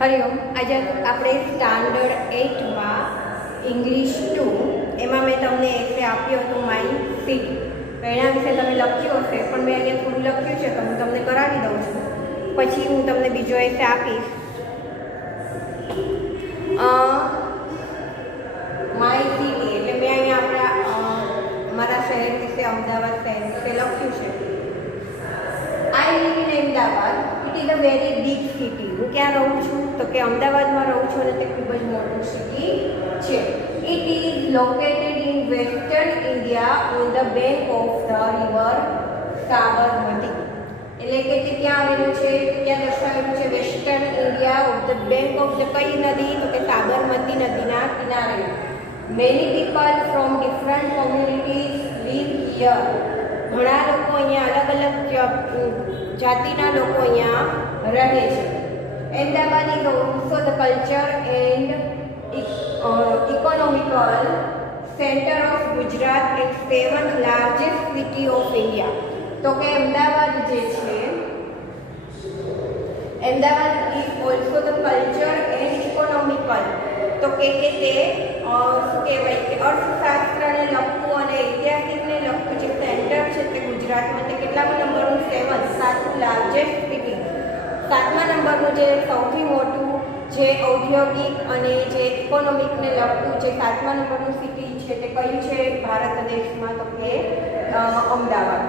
હરિઓમ. આજે આપણે standard 8માં English 2 એમાં મેં તમને એસે આપ્યો હતો માય સિટી. તો એના વિશે તમે લખ્યું હશે, પણ મેં અહીંયા થોડું લખ્યું છે તો હું તમને કરાવી દઉં છું. પછી હું તમને બીજો એસે આપીશ. માય સિટી એટલે મેં અહીંયા મારા શહેર વિશે, અમદાવાદ શહેર વિશે લખ્યું છે. I live in Ahmedabad. It is a very big city. હું ક્યાં રહું છું? તો કે અમદાવાદમાં રહું છું અને તે ખૂબ જ મોટું સિટી છે. It is located in western India on the back of the river Sabarmati. એટલે કે તે ક્યાં આવેલું છે? ક્યાં દર્શાવેલું છે? Western India of the back of the કઈ નદી? તો કે સાબરમતી નદીના કિનારે. Many people from different communities live here. ઘણા લોકો અહીંયા અલગ અલગ જાતિના લોકો અહીંયા રહે છે. Ahmedabad is also the culture and economical center of Gujarat and 7th largest city of India. તો કે અમદાવાદ જે છે, Ahmedabad is also the culture and economical. તો કે તે શું કહેવાય કે અર્થશાસ્ત્રને લગતું અને ઐતિહાસિકને લગતું જે સેન્ટર છે તે ગુજરાતમાં તે કેટલામા નંબરનું? 7th largest city. 7મા નંબરનું જે સૌથી મોટું જે ઔદ્યોગિક અને જે ઇકોનોમિકને લગતું જે 7મા નંબરનું સિટી છે તે કયું છે ભારત દેશમાં? તો કે અમદાવાદ.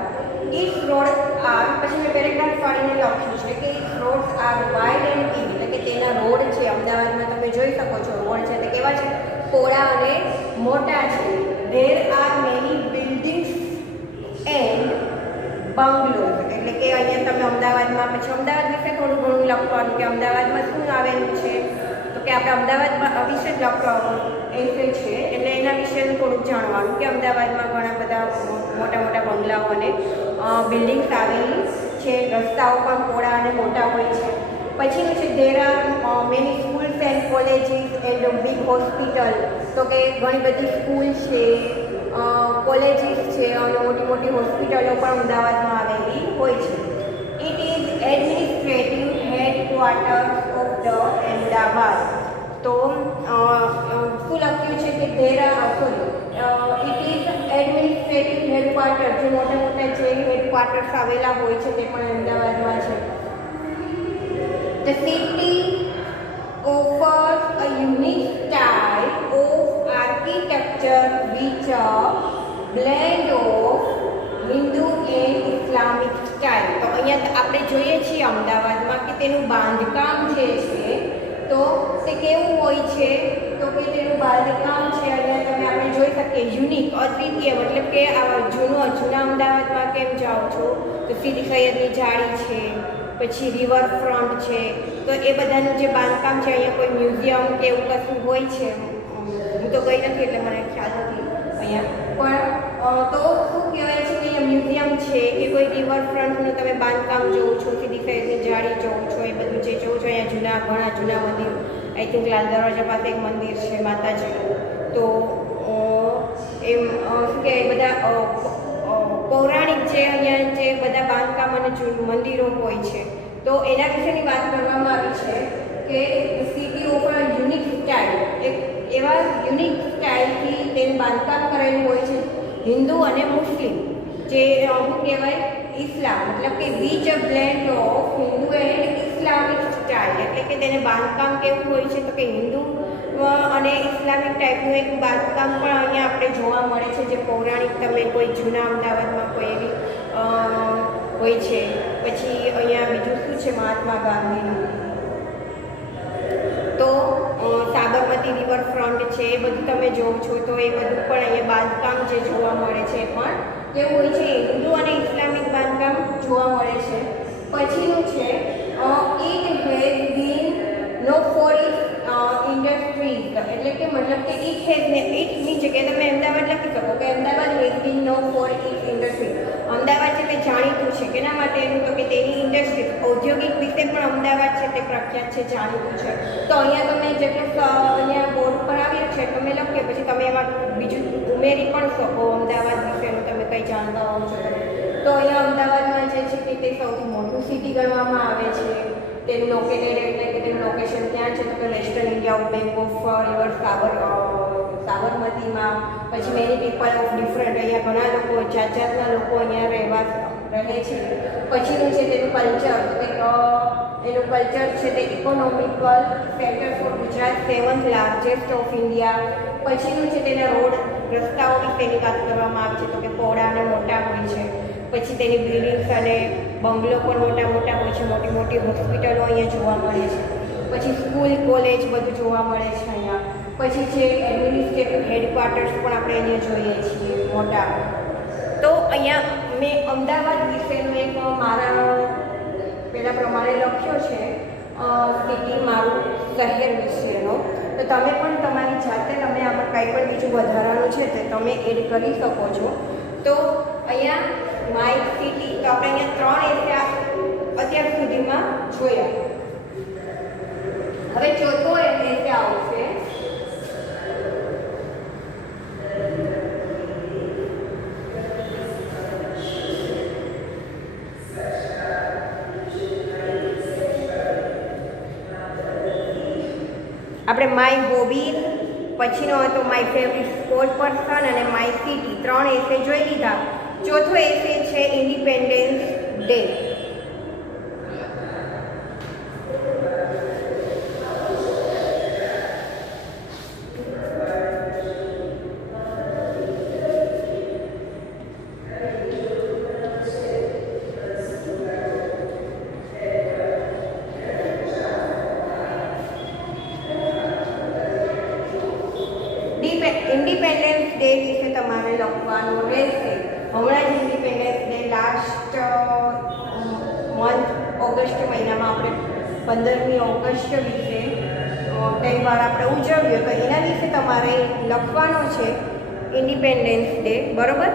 ઇટ્સ રોડ આર, પછી મેં પેરેગ્રાફ પાડીને લખ્યું છે કે it's roads are wide and big. એટલે કે તેના રોડ છે અમદાવાદમાં તમે જોઈ શકો છો, રોડ છે તે કેવા છે? પહોળા અને મોટા છે. There are many buildings and bungalows. એટલે કે અહીંયા તમે અમદાવાદમાં, પછી અમદાવાદ વિશે થોડું ઘણું લખવાનું કે અમદાવાદમાં શું આવેલું છે. તો કે આપણે અમદાવાદમાં વિશે જ લખવાનું એસે છે, એટલે એના વિશે થોડુંક જાણવાનું કે અમદાવાદમાં ઘણા બધા મોટા મોટા બંગલાઓ અને બિલ્ડિંગ્સ આવેલી છે. રસ્તાઓ પણ પહોળા અને મોટા હોય છે. પછીનું છે there are many schools and colleges and big hospital. તો કે ઘણી બધી સ્કૂલ છે, કોલેજીસ છે અને મોટી મોટી હોસ્પિટલો પણ અમદાવાદમાં આવેલી હોય છે. It is administrative headquarters of the Ahmedabad. તો શું લખ્યું છે કે ઇટ ઇઝ એડમિનિસ્ટ્રેટિવ હેડક્વાર્ટર, જે મોટા મોટા જે હેડક્વાર્ટર્સ આવેલા હોય છે તે પણ અમદાવાદમાં છે. The city offers a unique style of architecture which a blend of Hindu and Islamic style. તો અહીંયા આપણે જોઈએ છીએ અમદાવાદમાં કે તેનું બાંધકામ જે છે તો તે કેવું હોય છે? તો કે તેનું બાંધકામ છે અહીંયા તમે આપણે જોઈ શકીએ યુનિક, અદ્વિતીય. મતલબ કે જૂના અમદાવાદમાં કેમ જાઓ છો તો સીદી સૈયદની જાળી છે, પછી રિવરફ્રન્ટ છે, તો એ બધાનું જે બાંધકામ છે અહીંયા કોઈ મ્યુઝિયમ કે એવું કશું હોય છે? હું તો ગઈ નથી એટલે મને ખ્યાલ નથી અહીંયા. પણ તો શું કહેવાય છે કે અહીંયા મ્યુઝિયમ છે કે કોઈ રિવરફ્રન્ટનું તમે બાંધકામ જોવો છો, સીધી સૈયદની જાળી જોવો છો, એ બધું જે જોવો છો અહીંયા ઘણા જૂના મંદિર. આઈ થિંક લાલ દરવાજા પાસે એક મંદિર છે માતાજીનું. તો એમ શું કહેવાય બધા પૌરાણિક જે અહીંયા જે બધા બાંધકામ અને મંદિરો હોય છે તો એના વિશેની વાત કરવામાં આવી છે કે સિટી ઓફ યુનિક સ્ટાઇલ. એક એવા યુનિક સ્ટાઇલથી તેનું બાંધકામ કરેલું હોય છે. હિન્દુ અને મુસ્લિમ જે શું કહેવાય ઇસ્લામ, મતલબ કે which a blend of Hindu and Islamic style. એટલે કે તેને બાંધકામ કેવું હોય છે? તો કે હિન્દુ અને ઇસ્લામિક ટાઈપનું એક બાંધકામ પણ અહીંયા આપણે જોવા મળે છે, જે પૌરાણિક તમે કોઈ જૂના અમદાવાદમાં કોઈ એવી હોય છે. પછી અહીંયા બીજું શું છે? મહાત્મા ગાંધીનું. તો સાબરમતી રિવરફ્રન્ટ છે, એ બધું તમે જોવો છો તો એ બધું પણ અહીંયા બાંધકામ જે જોવા મળે છે પણ કેવું હોય છે? હિન્દુ અને ઇસ્લામિક બાંધકામ જોવા મળે છે. પછીનું છે it has been known for its industries. એટલે કે મતલબ કે ઇટની જગ્યાએ તમે અમદાવાદ લખી શકો કે Ahmedabad has been known for its industry. Ahmedabad છે તે જાણીતું છે કેના માટે? એનું તો કે તેની ઇન્ડસ્ટ્રી, ઔદ્યોગિક વિશે પણ અમદાવાદ છે તે પ્રખ્યાત છે, જાણીતું છે. તો અહીંયા તમે જેટલું અહીંયા બોર્ડ પર આવ્યું છે તમે લખીએ, પછી તમે એમાં બીજું ઉમેરી પણ શકો અમદાવાદ વિશેનું તમે કંઈ જાણતા હોવ છો. તો અહીંયા અમદાવાદમાં જે છે કે તે સૌથી મોટું સિટી ગણવામાં આવે છે. તેનું લોકેટેડ એટલે કે તેનું લોકેશન ક્યાં છે તો કે western India bank of river સાબરમતીમાં. પછી મેની પીપલ ઓફ ડિફરન્ટ, અહીંયા ઘણા લોકો જાત જાતના લોકો અહીંયા રહે છે. પછીનું છે તેનું કલ્ચર, એનું કલ્ચર છે તે economical centre for Gujarat, 7th largest of India. પછીનું છે તેના રોડ રસ્તાઓ વિશેની વાત કરવામાં આવે છે તો કે પહોળા અને મોટા હોય છે. પછી તેની બિલ્ડિંગ્સ અને બંગલો પણ મોટા મોટા હોય છે. મોટી મોટી હોસ્પિટલો અહીંયા જોવા મળે છે. પછી સ્કૂલ કોલેજ બધું જોવા મળે છે અહીંયા. પછી છે એડમિનિસ્ટ્રેટિવ હેડક્વાર્ટર્સ પણ આપણે અહીંયા જોઈએ છીએ મોટા. તો અહીંયા મેં અમદાવાદ વિશેનું એક મારા પેલા પ્રમાણે લખ્યો છે સિટી, મારું શહેર વિશેનો. તો તમે પણ તમારી જાતે તમે આમાં કંઈ પણ બીજું વધારાનું છે તે તમે એડ કરી શકો છો. તો અહીંયા માય સિટી, તો આપણે અહીંયા 3 એરિયા અત્યાર સુધીમાં જોયા. હવે ચોથો એરિયા આવશે આપણે માય હોબી, પછીનો હતો માય ફેવરિટ સ્પોર્ટ પર્સન અને માય સિટી. 3 એસે જોઈ લીધા. ચોથો એસે છે ઇન્ડિપેન્ડન્સ ડે. ઇન્ડિપેન્ડન્સ ડે વિશે તમારે લખવાનું રહેશે. હમણાં જ independence day last month August મહિનામાં આપણે 15મી ઓગસ્ટ વિશે તહેવાર આપણે ઉજવ્યો, તો એના વિશે તમારે લખવાનો છે ઇન્ડિપેન્ડન્સ ડે. બરાબર?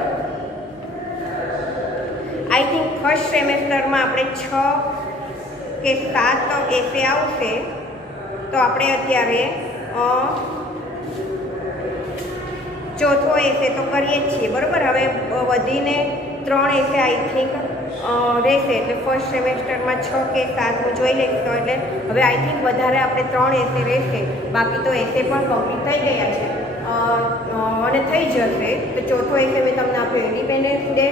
આઈ થિંક ફર્સ્ટ સેમેસ્ટરમાં આપણે 6 કે 7 એસે આવશે. તો આપણે અત્યારે ચોથો એસે તો કરીએ જ છીએ. બરાબર? હવે વધીને 3 એસે આઈ થિંક રહેશે. એટલે ફર્સ્ટ સેમેસ્ટરમાં 6 કે 7 હું જોઈ લઈશ. તો એટલે હવે આઈ થિંક વધારે આપણે 3 એસે રહેશે. બાકી તો એસે પણ કમ્પ્લીટ થઈ ગયા છે અને થઈ જશે. તો ચોથો એસે મેં તમને આપ્યો ઇન્ડિપેન્ડન્સ ડે.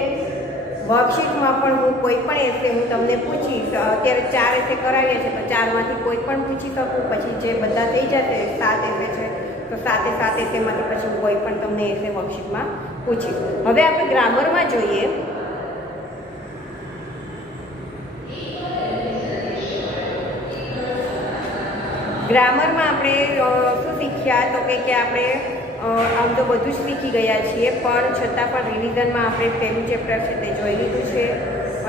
વર્કશીટમાં પણ હું કોઈ પણ એસે હું તમને પૂછીશ. અત્યારે 4 એસે કરાવીએ છીએ તો 4માંથી કોઈ પણ પૂછી શકું. પછી જે બધા થઈ જશે 7 એસે છે તો 7 એસેમાંથી પછી કોઈ પણ તમને એસે વર્કશીટમાં પૂછીશ. હવે આપણે ગ્રામરમાં જોઈએ. ગ્રામરમાં આપણે શું શીખ્યા તો કે આપણે આમ તો બધું જ શીખી ગયા છીએ, પણ છતાં પણ રિવિઝનમાં આપણે પહેલું ચેપ્ટર છે તે જોઈ લીધું છે.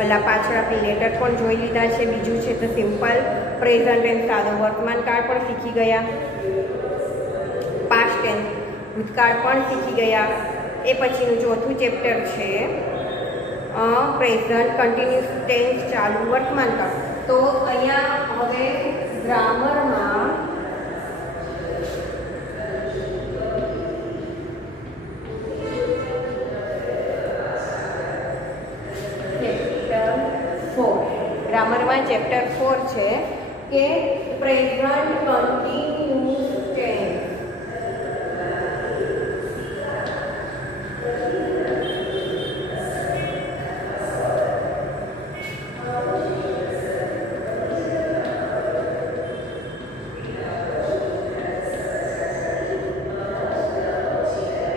ઓલા પાછળ આપણે લેટર પણ જોઈ લીધા છે. બીજું છે તો સિમ્પલ પ્રેઝન્ટ એન્ડ સાદો વર્તમાન કાળ પણ શીખી ગયા. પાસ્ટ ટેન્સ ભૂતકાળ પણ શીખી ગયા. એ પછીનું ચોથું ચેપ્ટર છે પ્રેઝન્ટ કન્ટિન્યુઅસ ટેન્સ ચાલુ વર્તમાન કાળ. તો અહીંયા હવે ગ્રામરમાં ચેપ્ટર 4 છે કે પ્રેઝન્ટ કન્ટિન્યુઅસ ટેન્સ.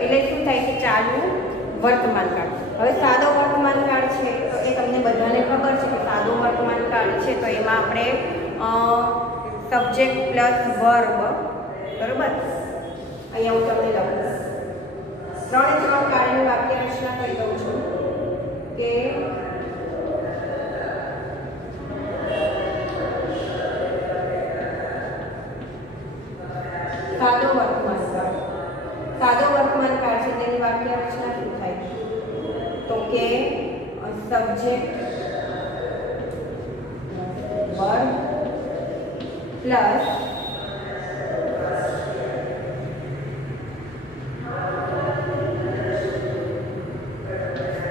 એટલે શું થાય કે ચાલુ વર્તમાન કાળ. હવે સાદો વર્તમાન કાળ છે તો એ તમને બધાને ખબર છે કે સાદો વર્તમાન કાળ છે તો એમાં આપણે સબ્જેક્ટ પ્લસ વર્બ. બરાબર? અહીંયા હું તમને લખું 3 કાળની વાક્ય રચના કરી દઉં છું કે સાદો વર્તમાન કાળ. સાદો વર્તમાન કાળ છે તેની વાક્ય રચના શું થાય તો કે subject verb plus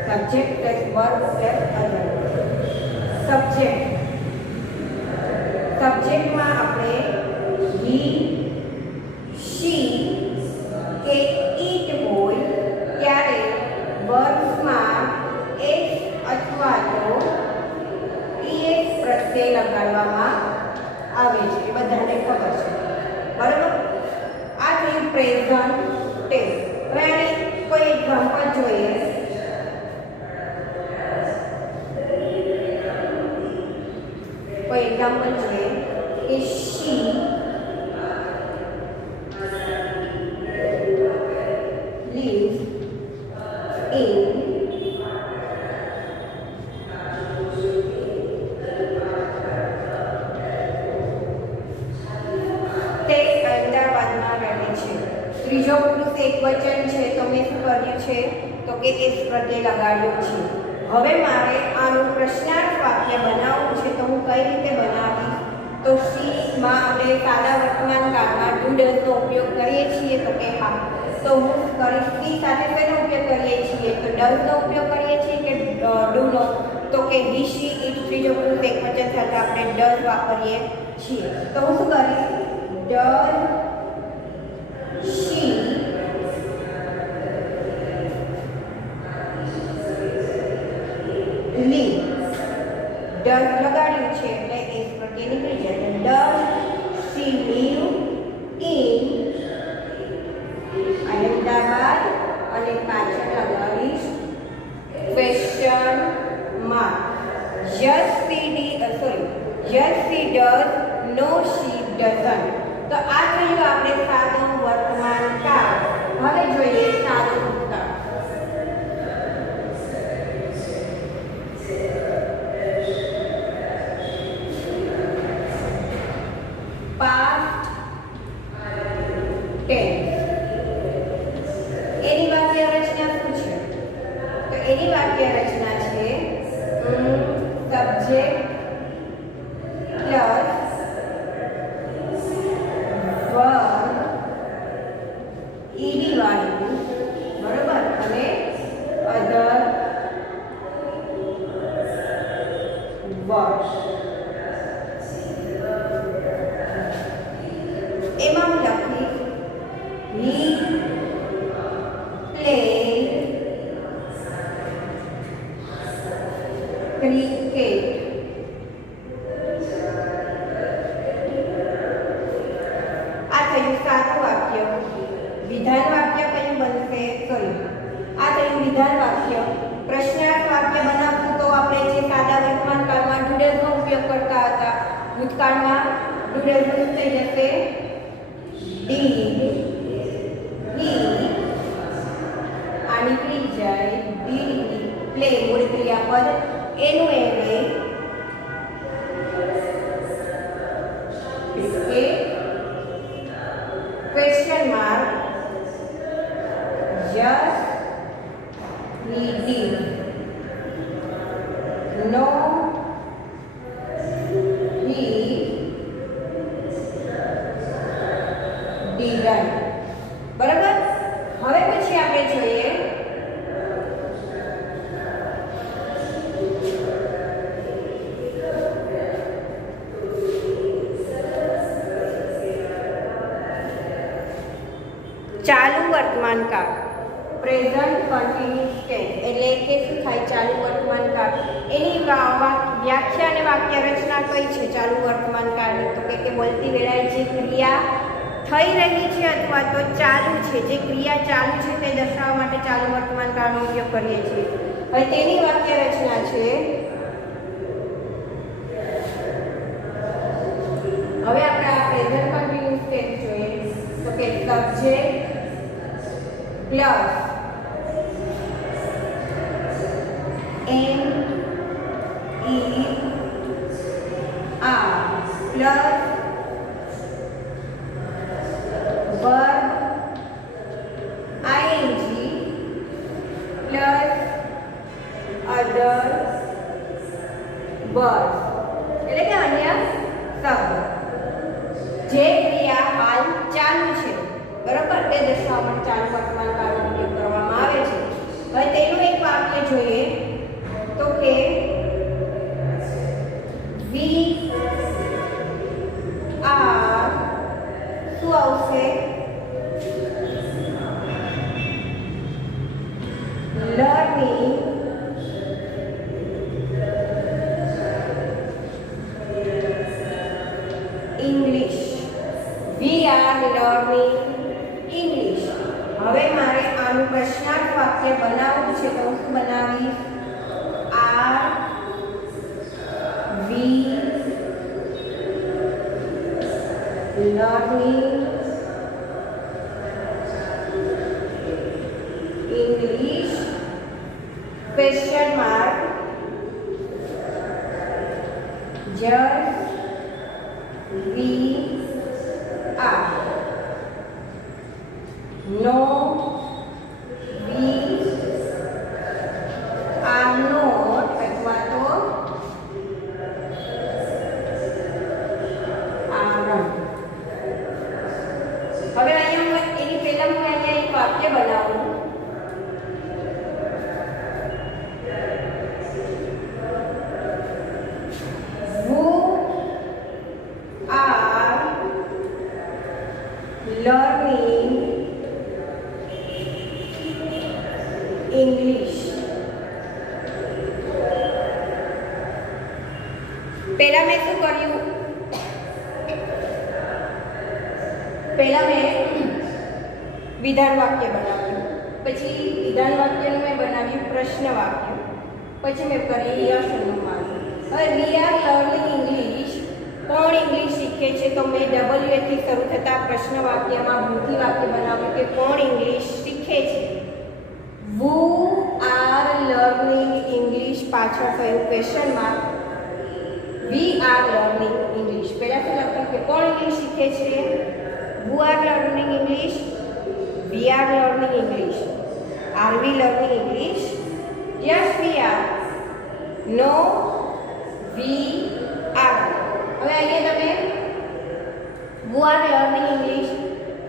subject plus verb plus અધર. સબ્જેક્ટ લગાડવામાં આવે છે, એ બધાને ખબર છે, બરાબર. આ થયું પ્રેઝન્ટ ટેન્સ. હવે આને કોઈ એક્ઝામ્પલ જોઈએ. કોઈ એક્ઝામ્પલ જોઈએ કે શી lives in તે અમદાવાદમાં રહે છે. ત્રીજો પુરુષ એકવચન છે, તો મેં શું કર્યું છે તો કે એસ પ્રત્યય લગાડ્યો છે. હવે મારે આનું પ્રશ્નાર્થ વાક્ય બનાવવું છે, તો હું કઈ રીતે બનાવીશ? તો સી માં આપણે સાદા વર્તમાન કાળમાં ડુ ડઝનો ઉપયોગ કરીએ છીએ, તો કે હા. તો હું કરીશ સી સાથે શેનો ઉપયોગ કરીએ છીએ? તો ડઝનો ઉપયોગ કરીએ છીએ કે ડુનો? તો કે હી શી ઇટ ત્રીજો પુરુષ એકવચન સાથે આપણે ડઝ વાપરીએ છીએ. તો હું શું કરીશ? Does she live. ડઝ લગાડ્યું છે એટલે એસ પ્રત્યય નીકળી જાય. Does she live in Ahmedabad અને પાછળ લગાવીશ question mark. Yes she does, no she doesn't. તો આ થયું આપણે સાદું વર્તમાન કાળ. હવે જોઈએ સાદું ભૂતકાળ. Past tense. એની વાક્ય રચના શું છે? તો એની વાક્ય રચના છે સબ્જેક્ટ પ્લસ વર્બ ઈડી વાળું, બરોબર, અને અધર વર્બ. એમાં હું લખીશ હી played cricket. આ થયું સાદું વાક્ય. વિધાન વાક્ય કયું બનશે? સોરી, આ થયું વિધાન વાક્ય. પ્રશ્નાર્થ વાક્ય બનાવશું તો આપણે જે સાદા વર્તમાન કાળમાં ડુ ડઝનો ઉપયોગ કરતા હતા, ભૂતકાળમાં ડુ ડઝ થઈ જશે did, he, આ નીકળી જાય did he play, મૂળ ક્રિયાપદ એનું એને question mark. Yes he did, no he didn't. બરાબર. હવે પછી આપણે જોઈએ ચાલુ વર્તમાન કાળ. પ્રેઝન્ટ કન્ટિન્યુઅસ ટેન્સ એટલે કે શું થાય? ચાલુ વર્તમાન કાળ. એની વ્યાખ્યા અને વાક્ય રચના કઈ છે ચાલુ વર્તમાન કાળની? તો કે બોલતી વેળાએ જે ક્રિયા થઈ રહી છે અથવા તો ચાલુ છે, જે ક્રિયા ચાલુ છે તે દર્શાવવા માટે ચાલુ વર્તમાન કાળનો ઉપયોગ કરીએ છીએ. હવે તેની વાક્ય રચના છે. હવે આપણે આ પ્રેઝન્ટ કન્ટિન્યુઅસ ટેન્સ જોઈએ તો કે subject plus am is are plus verb ing plus other verbs એટલે કે અન્ય શબ્દ. જે ક્રિયા હાલ ચાલુ છે, બરાબર, તે દર્શાવવા માટે ચાલુ વર્તમાન કાળનો ઉપયોગ કરવામાં આવે છે. હવે તેનું એક વાક્ય જોઈએ તો કે વી આર શું આવશે? learning R learning English. હવે મારે આનું પ્રશ્નાર્થ વાક્ય બનાવવું છે તો હું બનાવીશ are we learning English question mark just we are. No, we are not અથવા તો aren't. હવે અહીંયા એની પહેલા હું અહીંયા એક વાક્ય બનાવું. Learning English. પહેલા મેં શું કર્યું? પહેલા મેં વિધાન વાક્ય બનાવ્યું, પછી વિધાન વાક્યનું મેં બનાવ્યું પ્રશ્ન વાક્ય, પછી મેં કરી યસ અનુમાન. હવે વી આર લર્નિંગ ઇંગ્લિશ. કોણ ઇંગ્લિશ શીખે છે? તો મેં ડબલ્યુ થી શરૂ થતા પ્રશ્ન વાક્યમાં ભૂથી વાક્ય બનાવ્યું કે કોણ ઇંગ્લિશ શીખે છે. વુ આર લર્નિંગ ઇંગ્લિશ પાછળ થયું question mark. We are learning English. પહેલા તો લખ્યું કે કોણ ઇંગ્લિશ શીખે છે? Who are learning English. We are learning English. Are we learning English? Yes we are. No we are. હવે અહીંયા તમે who are learning English.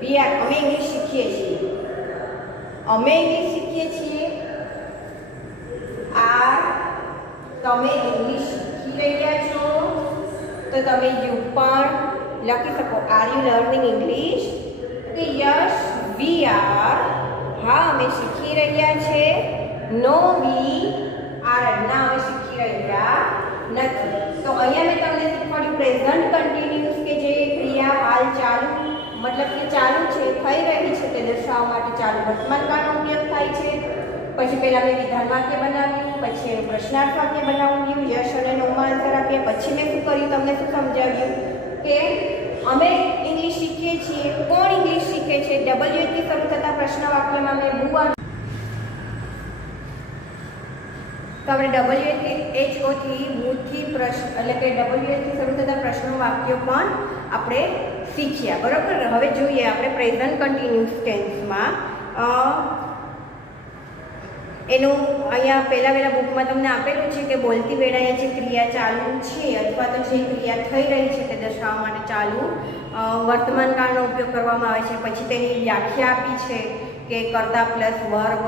We are અમે ઇંગ્લિશ શીખીએ છીએ. અમે ઇંગ્લિશ શીખીએ છીએ. આર તમે ઇંગ્લિશ શીખી રહ્યા છો તો તમે યુ પણ લખી શકો. Are you learning English? કે યસ વી આર. હા અમે શીખી રહ્યા છે. નો વી આર. ના અમે શીખી રહ્યા નથી. તો અહીંયા મેં તમને શીખવાડ્યું પ્રેઝન્ટ કન્ટિન્યુઅસ કે જે ક્રિયા હાલ ચાલુ મતલબ કે ચાલુ છે, થઈ રહી છે તે દર્શાવવા માટે ચાલુ વર્તમાન કાળનો ઉપયોગ થાય છે. પછી પહેલા મેં વિધાન વાક્ય બનાવ્યું, પછી એનું પ્રશ્નાર્થ વાક્ય બનાવ્યું, યસ અને નોમાં આન્સર આપ્યા. પછી મેં શું કર્યું? તમને શું સમજાવ્યું કે અમે ઇંગ્લિશ શીખીએ છીએ. કોણ ઇંગ્લિશ શીખે છે? ડબલ્યુ થી શરૂ થતા પ્રશ્ન વાક્યમાં મેં વુ આર. તો આપણે WHO થી વુથી પ્રશ્ન એટલે કે WHO થી શરૂ થતા પ્રશ્નો વાક્યો પણ આપણે શીખ્યા. બરાબર. હવે જોઈએ આપણે પ્રેઝન્ટ કન્ટિન્યુઅસ ટેન્સમાં એનું અહીંયા પહેલા બુકમાં તમને આપેલું છે કે બોલતી વેળાએ જે ક્રિયા ચાલુ છે અથવા તો જે ક્રિયા થઈ રહી છે તે દર્શાવવા માટે ચાલુ વર્તમાન કાળનો ઉપયોગ કરવામાં આવે છે. પછી તેની વ્યાખ્યા આપી છે કે કર્તા પ્લસ વર્બ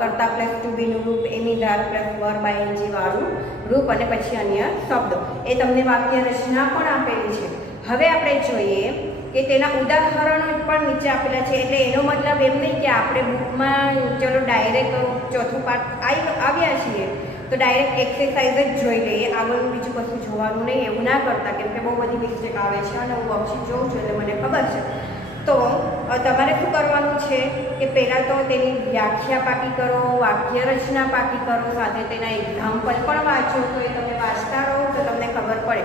કર્તા પ્લસ ટુ બીનું રૂપ, એમીધાર પ્લસ વર્બ આઈએનજી વાળું રૂપ અને પછી અન્ય શબ્દો. એ તમને વાક્ય રચના પણ આપેલી છે. હવે આપણે જોઈએ કે તેના ઉદાહરણો પણ નીચે આપેલા છે. એટલે એનો મતલબ એમ નહીં કે આપણે બુકમાં ચલો ડાયરેક્ટ ચોથું પાઠ આવ્યા છીએ તો ડાયરેક્ટ એક્સરસાઇઝ જ જોઈ લઈએ, આગળનું બીજું કશું જોવાનું નહીં. એવું ના કરતા, કેમ કે બહુ બધી મિસ્ટેક આવે છે અને હું વર્કશીટ જોઉં છું એટલે મને ખબર છે. તો તમારે શું કરવાનું છે કે પહેલાં તો તેની વ્યાખ્યા પાકી કરો, વાક્ય રચના પાકી કરો, સાથે તેના એક્ઝામ્પલ પણ વાંચો. તો એ તમે વાંચતા રહો તો તમને ખબર પડે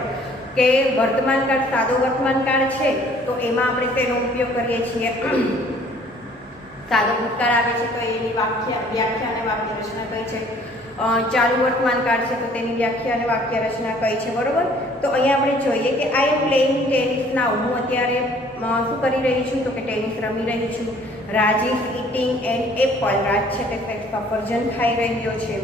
કે વર્તમાનકાળ સાદો વર્તમાનકાળ છે તો એમાં આપણે તેનો ઉપયોગ કરીએ છીએ. સાદો ભૂતકાળ આવે છે તો એની વ્યાખ્યા અને વાક્ય રચના કઈ છે. ચાલુ વર્તમાનકાળ છે તો તેની વ્યાખ્યા અને વાક્ય રચના કઈ છે. બરોબર. તો અહીંયા આપણે જોઈએ કે આઈ એમ પ્લેઇંગ ટેનિસ નાઉ. હું અત્યારે શું કરી રહી છું? તો કે ટેનિસ રમી રહી છું. રાજ ઇઝ ઇટિંગ એન એપલ. રાજ છે તે સફરજન ખાઈ રહ્યો છે.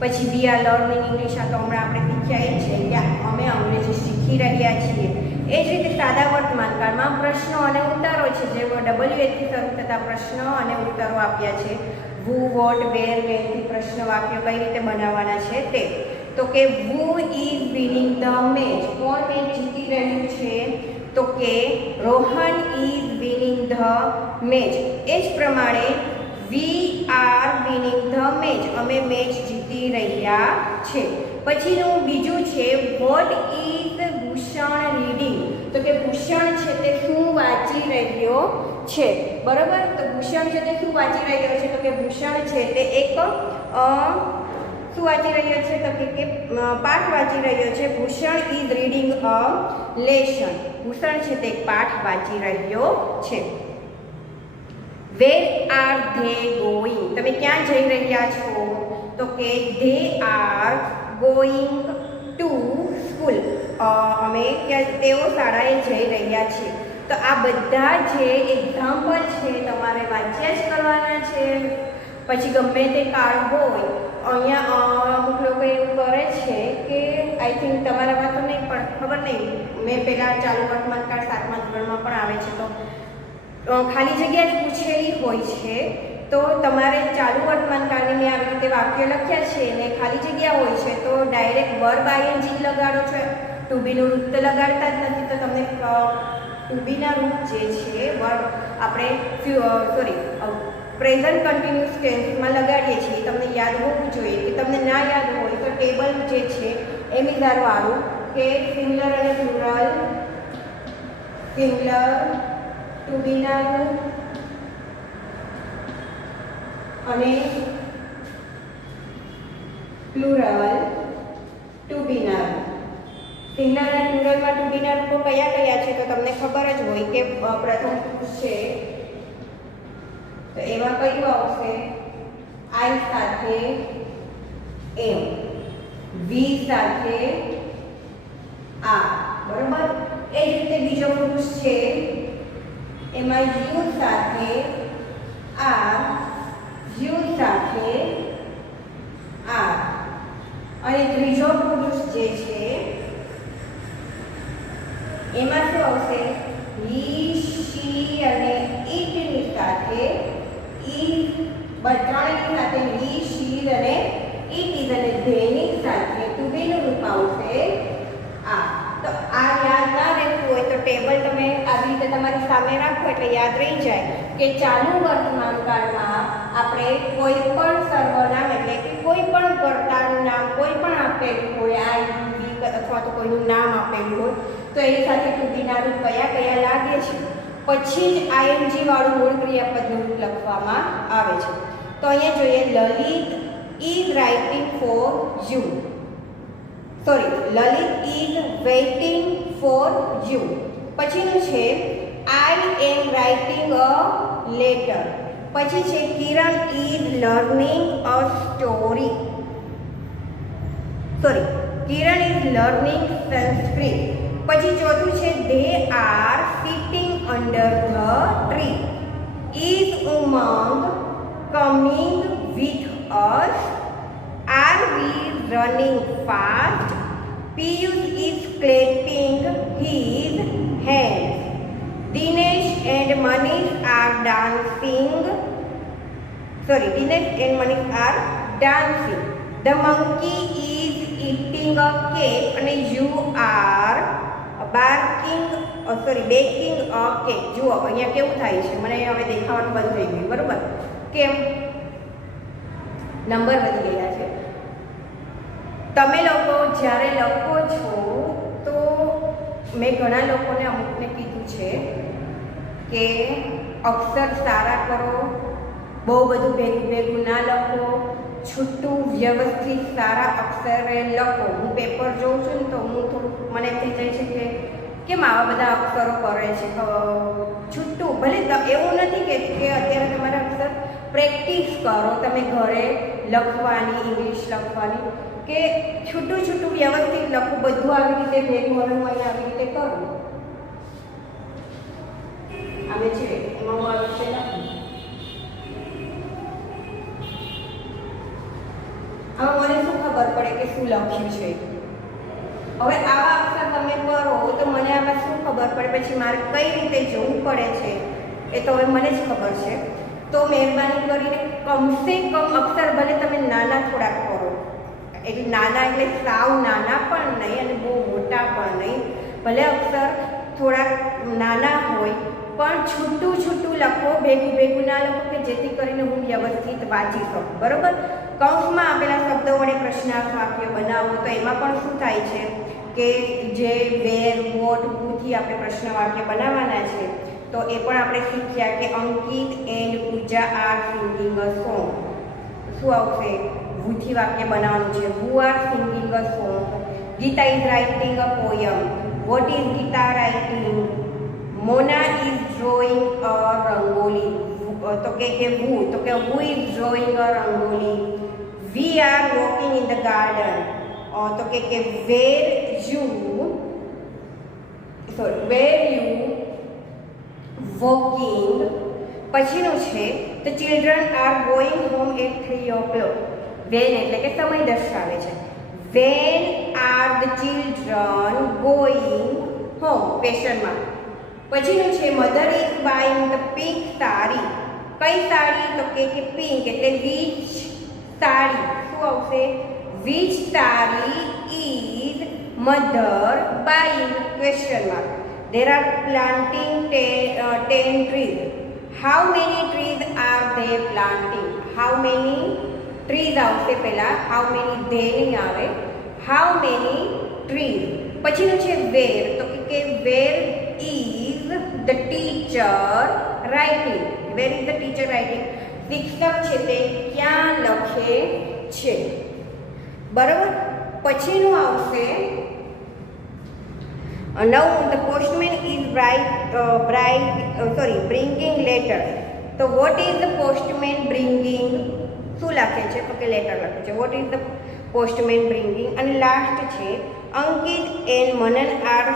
પછી વી આર લર્નિંગ ઇંગ્લિશ. આ તો હમણાં આપણે શીખ્યા એ છે કે અમે અંગ્રેજી શીખી રહ્યા છીએ. એ જ રીતે સાદા વર્તમાનકાળમાં પ્રશ્નો અને ઉત્તરો છે, જે WHO થી શરૂ થતા પ્રશ્નો અને ઉત્તરો આપ્યા છે. who, what, where, when થી પ્રશ્ન વાક્યો કઈ રીતે બનાવવાના છે તે. તો કે who is winning the match. કોણ મેચ જીતી રહ્યું છે? તો કે Rohan is winning the match. એ જ પ્રમાણે we are winning the match. અમે મેચ જીતી રહ્યા છે. પછીનું બીજું છે what is ભૂષણ reading. તો કે ભૂષણ છે તે શું વાંચી રહ્યો છે. બરાબર, તો ભૂષણ છે તે શું વાંચી રહ્યો છે? તો કે ભૂષણ છે તે એક શું વાંચી રહ્યો છે? તો કે પાઠ વાંચી રહ્યો છે. Bhushan is reading a lesson. Bhushan છે તે પાઠ વાંચી રહ્યો છે. વેર આર ધે ગોઈંગ? તમે ક્યાં જઈ રહ્યા છો? તો કે they are going to school. તેઓ શાળાએ જઈ રહ્યા છે. તો આ બધા જે એક્ઝામ્પલ છે તમારે વાંચ્યા જ કરવાના છે. પછી ગમે તે કાળ હોય, અહીંયા અમુક લોકો એવું કરે છે કે આઈ થિંક તમારામાં તો નહીં, પણ ખબર નહીં, મેં પહેલાં ચાલુ વર્તમાન કાળ 7મા ધોરણમાં પણ આવે છે, તો ખાલી જગ્યા જ પૂછેલી હોય છે. તો તમારે ચાલુ વર્તમાન કાળની મેં આવી રીતે વાક્ય લખ્યા છે ને ખાલી જગ્યા હોય છે, તો ડાયરેક્ટ વર્બ આઈએનજી લગાડો છો. ટુ બીનું રૂપ તો લગાડતા જ નથી, તો તમને ટુ બીના રૂપ જે છે વર્બ આપણે પ્રેઝન્ટ કન્ટિન્યુઅસ ટેન્સમાં લગાડીએ છીએ. તમને યાદ હોવું જોઈએ. કે તમને ના યાદ હોય તો ટેબલ જે છે એ વિચારવાનું કે સિંગ્યુલર અને પ્લુરલ, સિંગ્યુલર ટુ બીના રૂપ અને પ્લુરલ ટુ બીના રૂપ. સિંગ્યુલર અને પ્લુરલમાં ટુ બીના રૂપો કયા કયા છે? તો તમને ખબર જ હોય કે પ્રથમ છે તો એમાં કયું આવશે? આઈ સાથે એમ, વી સાથે આ. બરોબર, એ જ રીતે બીજો પુરુષ છે એમાં યુ સાથે આ, યુ સાથે આ. અને ત્રીજો પુરુષ જે છે એમાં શું આવશે? હી, શી અને ઈટની સાથે ઈ. ત્રણેયની સાથે હી, શી અને ઈટ ઇઝ. અને ધેની સાથે ટુ બીનું રૂપ આવશે આ. તો આ યાદ ના રહેતું હોય તો ટેબલ તમે આવી રીતે તમારી સામે રાખો એટલે યાદ રહી જાય કે ચાલુ વર્તમાન કાળમાં આપણે કોઈ પણ સર્વનામ એટલે કે કોઈ પણ કર્તાનું નામ કોઈ પણ આપેલું હોય, આ અથવા તો કોઈનું નામ આપેલું હોય, તો એની સાથે ટુ બીના રૂપ કયા કયા લાગે છે, પછી જ આઈએનજી વાળું મૂળ ક્રિયાપદનું રૂપ લખવામાં આવે છે. તો અહીંયા જોઈએ, Lalit is writing for you. Lalit is waiting for you. પછીનું છે I am writing a letter. પછી છે Kiran is learning a story. Kiran is learning Sanskrit. પછી ચોથું છે they are sitting under the tree. Is Umang coming with us. Are we running fast. Piyush is clapping his hands. Dinesh and Manish are dancing. Dinesh and Manish are dancing. The monkey is eating a cake and you are baking a cake. જુઓ અહીંયા કેવું થાય છે, મને હવે દેખાવાનું બંધ થઈ ગયું. બરોબર, કેમ? નંબર વધી ગયા છે. તમે લોકો જ્યારે લખો છો તો મેં ઘણા લોકોને અમુકને કીધું છે કે અક્ષર સારા કરો, બહુ બધું ભેગું ના લખો, છૂટું વ્યવસ્થિત સારા અક્ષરે લખો. હું પેપર જોઉં છું ને તો હું થોડુંક મને થઈ જાય છે કે કેમ આવા બધા અક્ષરો કરે છે છૂટું. ભલે એવું નથી કે અત્યારે તમારા અક્ષર પ્રેક્ટિસ કરો તમે ઘરે લખવાની, ઇંગ્લિશ લખવાની, કે છૂટું વ્યવસ્થિત લખું, બધું આવી રીતે ભેગું હવે હું અહીંયા આવી રીતે કરું. આવે છે એમાં હું આવી રીતે લખું. હવે મને શું ખબર પડે કે શું લખ્યું છે? હવે આવા અક્ષર તમે કરો તો મને આમાં શું ખબર પડે? પછી મારે કઈ રીતે જોવું પડે છે એ તો હવે મને જ ખબર છે. તો મહેરબાની કરીને કમસે કમ અક્ષર ભલે તમે નાના થોડાક કરો, એટલે નાના એટલે સાવ નાના પણ નહીં અને બહુ મોટા પણ નહીં, ભલે અક્ષર થોડાક નાના હોય પણ છૂટું લખો, ભેગું ના લખો, કે જેથી કરીને હું વ્યવસ્થિત વાંચી શકું. બરોબર, કૌંસમાં આપેલા શબ્દો વડે પ્રશ્નાર્થ વાક્ય બનાવો. તો એમાં પણ શું થાય છે કે જે વેર, વોટ, હુથી આપણે પ્રશ્ન વાક્ય બનાવવાના છે તો એ પણ આપણે શીખ્યા કે Ankit and Pooja are singing a song. શું આવશે? વુથી વાક્ય બનાવવાનું છે. Who are singing a song. Geeta is writing a poem. What is Geeta writing? Mona is drawing a rangoli. તો કે હુ, તો કે who is drawing a rangoli. We are walking in the garden. તો કે વેર યુ વોકિંગ. પછીનું છે the children are going home at 3 o'clock. When એટલે કે સમય દર્શાવે છે. When are the children going home ક્વેશ્ચનમાં. પછીનું છે mother is buying the pink sari. કઈ સાડી? તો કે પિંક એટલે વિચ સાડી. શું આવશે? Which sari is mother buying ક્વેશ્ચનમાં. There are planting 10 trees. How many trees are they planting? How many trees આવશે પહેલા, how many they નહીં આવે. How many trees. પછીનું છે where. તો કે where is the teacher writing? Where is the teacher writing? શિક્ષક છે તે ક્યાં લખે છે. બરાબર. પછીનું આવશે now the postman is bringing letters. તો what is the postman bringing? શું લખે છે? તો કે લેટર લખે છે. what is the postman bringing? અને લાસ્ટ છે અંકિત and Manan are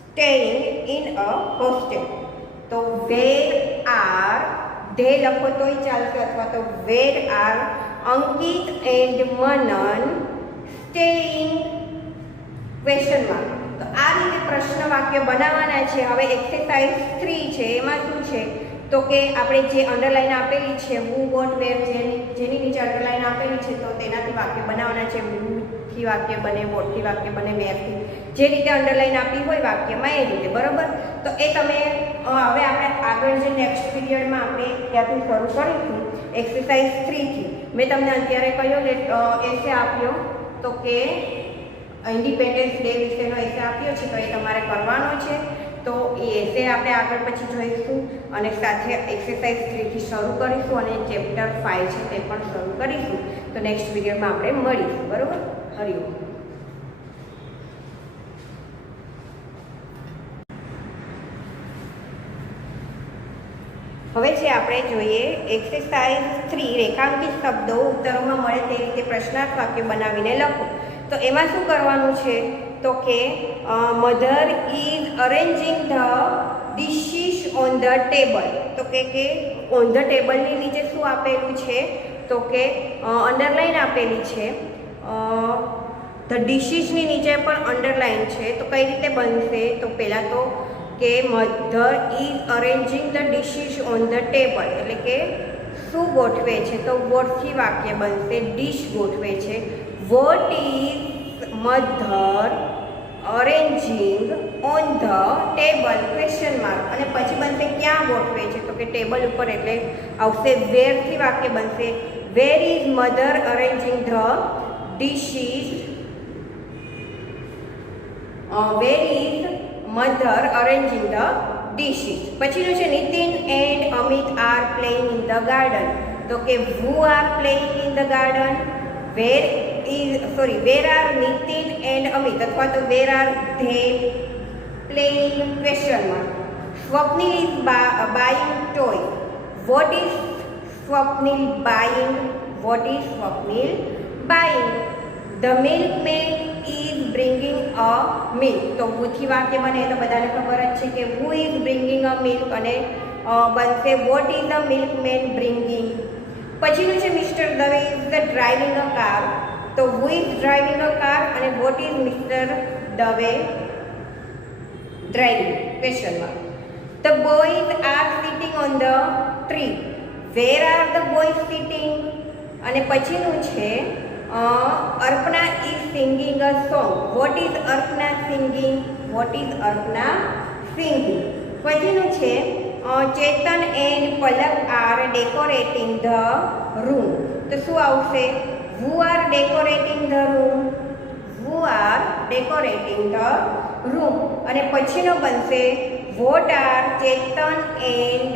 staying in a hostel. તો where are they લખો તોય ચાલશે, અથવા તો where are Ankit and Manan staying question mark. તો આ રીતે પ્રશ્ન વાક્ય બનાવવાના છે. હવે એક્સરસાઇઝ 3 છે. એમાં શું છે? તો કે આપણે જે અંડરલાઈન આપેલી છે હુ વોટ વેર, જેની નીચે અંડરલાઈન આપેલી છે, તો તેનાથી વાક્ય બનાવવાના છે. હુથી વાક્ય બને, વોટથી વાક્ય બને, વેરથી, જે રીતે અંડરલાઈન આપી હોય વાક્યમાં એ રીતે. બરાબર. તો એ તમે હવે આપણે આગળ જે નેક્સ્ટ પીરિયડમાં આપણે ત્યાંથી શરૂ કરીશું એક્સરસાઇઝ 3 થી. મેં તમને અત્યારે કહ્યું એસે આપ્યો, તો કે ઇન્ડિપેન્ડન્સ ડે વિશેનો એસે આપ્યો છે, તો એ તમારે કરવાનો છે. તો એ એસે આપણે આગળ પછી જોઈશું અને સાથે એક્સરસાઇઝ 3 થી શરૂ કરીશું અને ચેપ્ટર 5 છે તે પણ શરૂ કરીશું. તો નેક્સ્ટ વિડીયોમાં આપણે મળીશું. બરાબર. હરિઓમ. હવે છે આપણે જોઈએ એક્સરસાઇઝ 3 રેખાંકિત શબ્દો ઉત્તરોમાં મળે તે રીતે પ્રશ્નાર્થ વાક્ય બનાવીને લખો. તો એમાં શું કરવાનું છે? તો કે mother is arranging the dishes on the table. તો કે ઓન ધ ટેબલની નીચે શું આપેલું છે? તો કે અંડરલાઈન આપેલી છે. ધ ડિશિસની નીચે પણ અંડરલાઈન છે. તો કઈ રીતે બનશે? તો પહેલાં તો કે mother is arranging the dishes on the table એટલે કે શું ગોઠવે છે? તો વોટથી વાક્ય બનશે. ડીશ ગોઠવે છે. What is mother arranging on the table question mark. અને પછી બનશે ક્યાં ગોઠવે છે? તો કે ટેબલ ઉપર એટલે આવશે વેરથી વાક્ય બનશે. Where is mother arranging the dishes. Where is mother arranging the dishes. પછીનું છે Nitin and Amit are playing in the garden. તો કે who are playing in the garden. Where are Nitin and Amit, અથવા તો where are they playing question mark. Swapnil is buying toy. What is Swapnil buying? What is Swapnil buying? The milkman is bringing a milk. તો હુથી વાક્ય બને તો બધાને ખબર જ છે કે who is bringing a milk અને બનશે what is the milkman bringing. પછીનું છે mister Dave is the driving a car. તો who is driving a car અને what is mister Dave driving question mark. The boys are sitting on the tree. Where are the boys sitting? અને પછીનું છે Arpana is singing a song. What is Arpana singing? What is Arpana singing? પછીનું છે ચેતન and Palak are decorating the room. તો શું આવશે? Who are decorating the room. Who are decorating the room. અને પછીનો બનશે what are Chetan and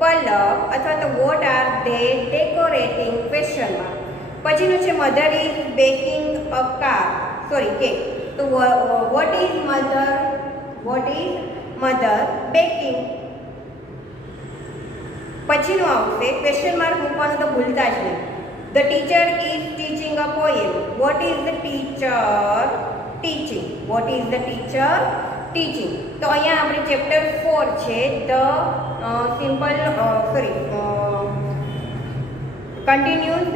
Pallav અથવા તો what are they decorating question mark. પછીનું છે mother is baking a car cake. તો વોટ ઇઝ મધર બેકિંગ. પછીનું આવશે ક્વેશ્ચન માર્ક મૂકવાનું તો ભૂલતા જ નહીં. The teacher is teaching a poem. What is the teacher teaching. Vote is the teacher teaching. તો અહીંયા આપણે ચેપ્ટર 4 છે ધ કન્ટિન્યુઅસ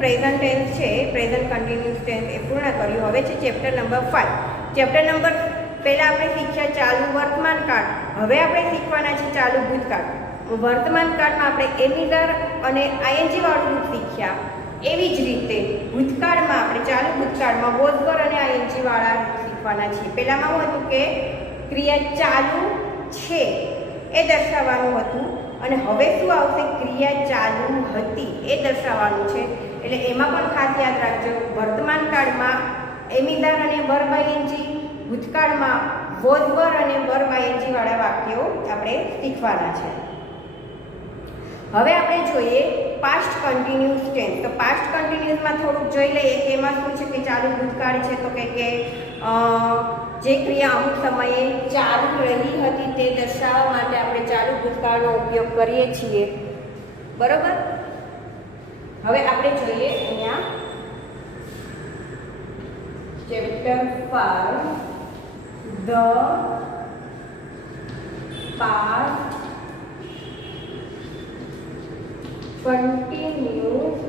પ્રેઝન્ટ ટેન્સ છે, પ્રેઝન્ટ કન્ટિન્યુઅસ ટેન્સ એ પૂર્ણ કર્યું. હવે છે ચેપ્ટર નંબર 5. ચેપ્ટર નંબર પહેલાં આપણે શીખ્યા ચાલુ વર્તમાન કાળ. હવે આપણે શીખવાના છે ચાલુ ભૂતકાળ. વર્તમાન કાળમાં આપણે એમિઝર અને આઈએનજી વાળું રૂપ શીખ્યા. એવી જ રીતે ભૂતકાળમાં આપણે ચાલુ ભૂતકાળમાં વોઝ વર અને આઈએનજી વાળા શીખવાના છીએ. પહેલામાં શું હતું કે ક્રિયા ચાલુ છે એ દર્શાવવાનું હતું, અને હવે શું આવશે? ક્રિયા ચાલુ હતી એ દર્શાવવાનું છે. એટલે એમાં પણ ખાસ યાદ રાખજો, વર્તમાન કાળમાં એમિઝર અને વર્બ આઈએનજી, ભૂતકાળમાં વોઝ વર અને વર્બ આઈએનજી વાળા વાક્યો આપણે શીખવાના છે. હવે આપણે જોઈએ પાસ્ટ કન્ટિન્યુઅસ ટેન્સ. તો પાસ્ટ કન્ટિન્યુઅસમાં થોડુંક જોઈ લઈએ કે એમાં શું છે કે ચાલુ ભૂતકાળ છે. તો કે જે ક્રિયા અમુક સમયે ચાલુ રહી હતી તે દર્શાવવા માટે આપણે ચાલુ ભૂતકાળનો ઉપયોગ કરીએ છીએ. બરોબર. હવે આપણે જોઈએ અહીંયા chapter 5 the past continuous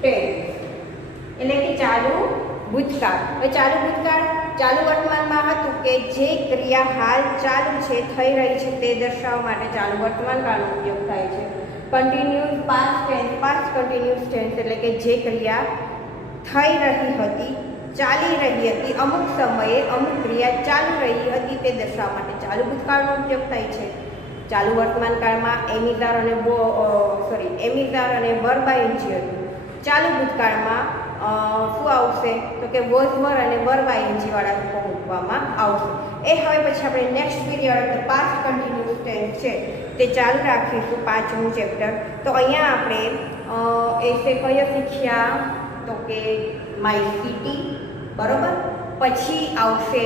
tense એટલે કે ચાલુ ભૂતકાળ. હવે ચાલુ ભૂતકાળ ચાલુ વર્તમાનમાં હતું કે જે ક્રિયા હાલ ચાલુ છે, થઈ રહી છે તે દર્શાવવા માટે ચાલુ વર્તમાન કાળનો ઉપયોગ થાય છે. Continuous past tense, past continuous tense એટલે કે જે ક્રિયા થઈ રહી હતી, ચાલી રહી હતી, અમુક સમયે અમુક ક્રિયા ચાલુ રહી હતી તે દર્શાવવા માટે ચાલુ ભૂતકાળનો ઉપયોગ થાય છે. ચાલુ વર્તમાન કાળમાં એમિઝર અને વર્બ આઈએનજી હતું. ચાલુ ભૂતકાળમાં શું આવશે? તો કે વોઝ વર અને વર્બ આઈએનજી વાળા રૂપો મૂકવામાં આવશે. એ હવે પછી આપણે next period the past continuous tense છે તે ચાલુ રાખીશું, 5મું ચેપ્ટર. તો અહીંયા આપણે એસે કયો શીખ્યા? તો કે માય સિટી. બરોબર. પછી આવશે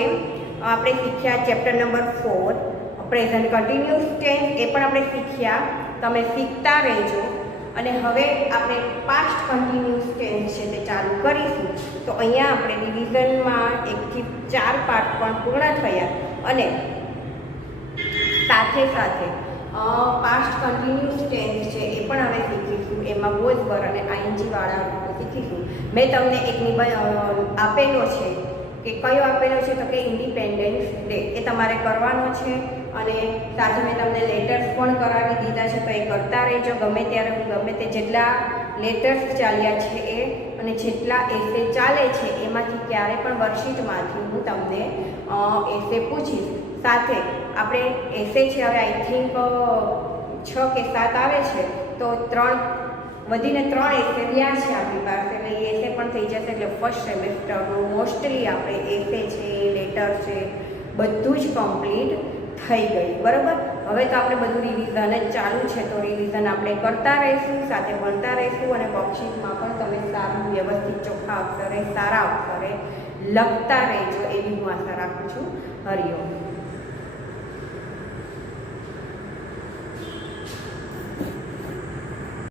આપણે શીખ્યા chapter number 4 present continuous tense. એ પણ આપણે શીખ્યા. તમે શીખતા રહેજો. અને હવે આપણે પાસ્ટ કન્ટિન્યુઅસ ટેન્સ છે તે ચાલુ કરીશું. તો અહીંયા આપણે રિવિઝનમાં 1 થી 4 પાર્ટ પણ પૂર્ણ થયા, અને સાથે સાથે પાસ્ટ કન્ટિન્યુઅસ ટેન્સ છે એ પણ હવે શીખીશું. એમાં વોઝ વર અને આઈએનજી વાળા શીખીશું. મેં તમને એક આપેલો છે કે કયો આપેલો છે? તો કે ઇન્ડિપેન્ડન્સ ડે. એ તમારે કરવાનો છે, અને સાથે મેં તમને લેટર્સ પણ કરાવી દીધા છે. તો એ કરતા રહેજો. ગમે ત્યારે હું ગમે તે જેટલા લેટર્સ ચાલ્યા છે એ અને જેટલા એસે ચાલે છે એમાંથી ક્યારે પણ વર્કશીટમાંથી હું તમને એસે પૂછીશ. સાથે આપણે એસે છે હવે આઈ થિંક 6 કે 7 આવે છે, તો 3 એસે રહ્યા છે આપણી પાસે. એટલે એ એસે પણ થઈ જશે. એટલે ફર્સ્ટ સેમેસ્ટરનું મોસ્ટલી આપણે એસે છે, લેટર છે, બધું જ કમ્પ્લીટ થઈ ગઈ. બરાબર. હવે તો આપણે બધું રિવિઝન જ ચાલુ છે, તો રિવિઝન આપણે કરતા રહીશું, સાથે ભણતા રહીશું, અને વર્કશીટમાં પણ તમે સારું વ્યવસ્થિત ચોખ્ખા અક્ષરે, સારા અક્ષરે લખતા રહેજો એવી હું આશા રાખું છું. હરિઓમ.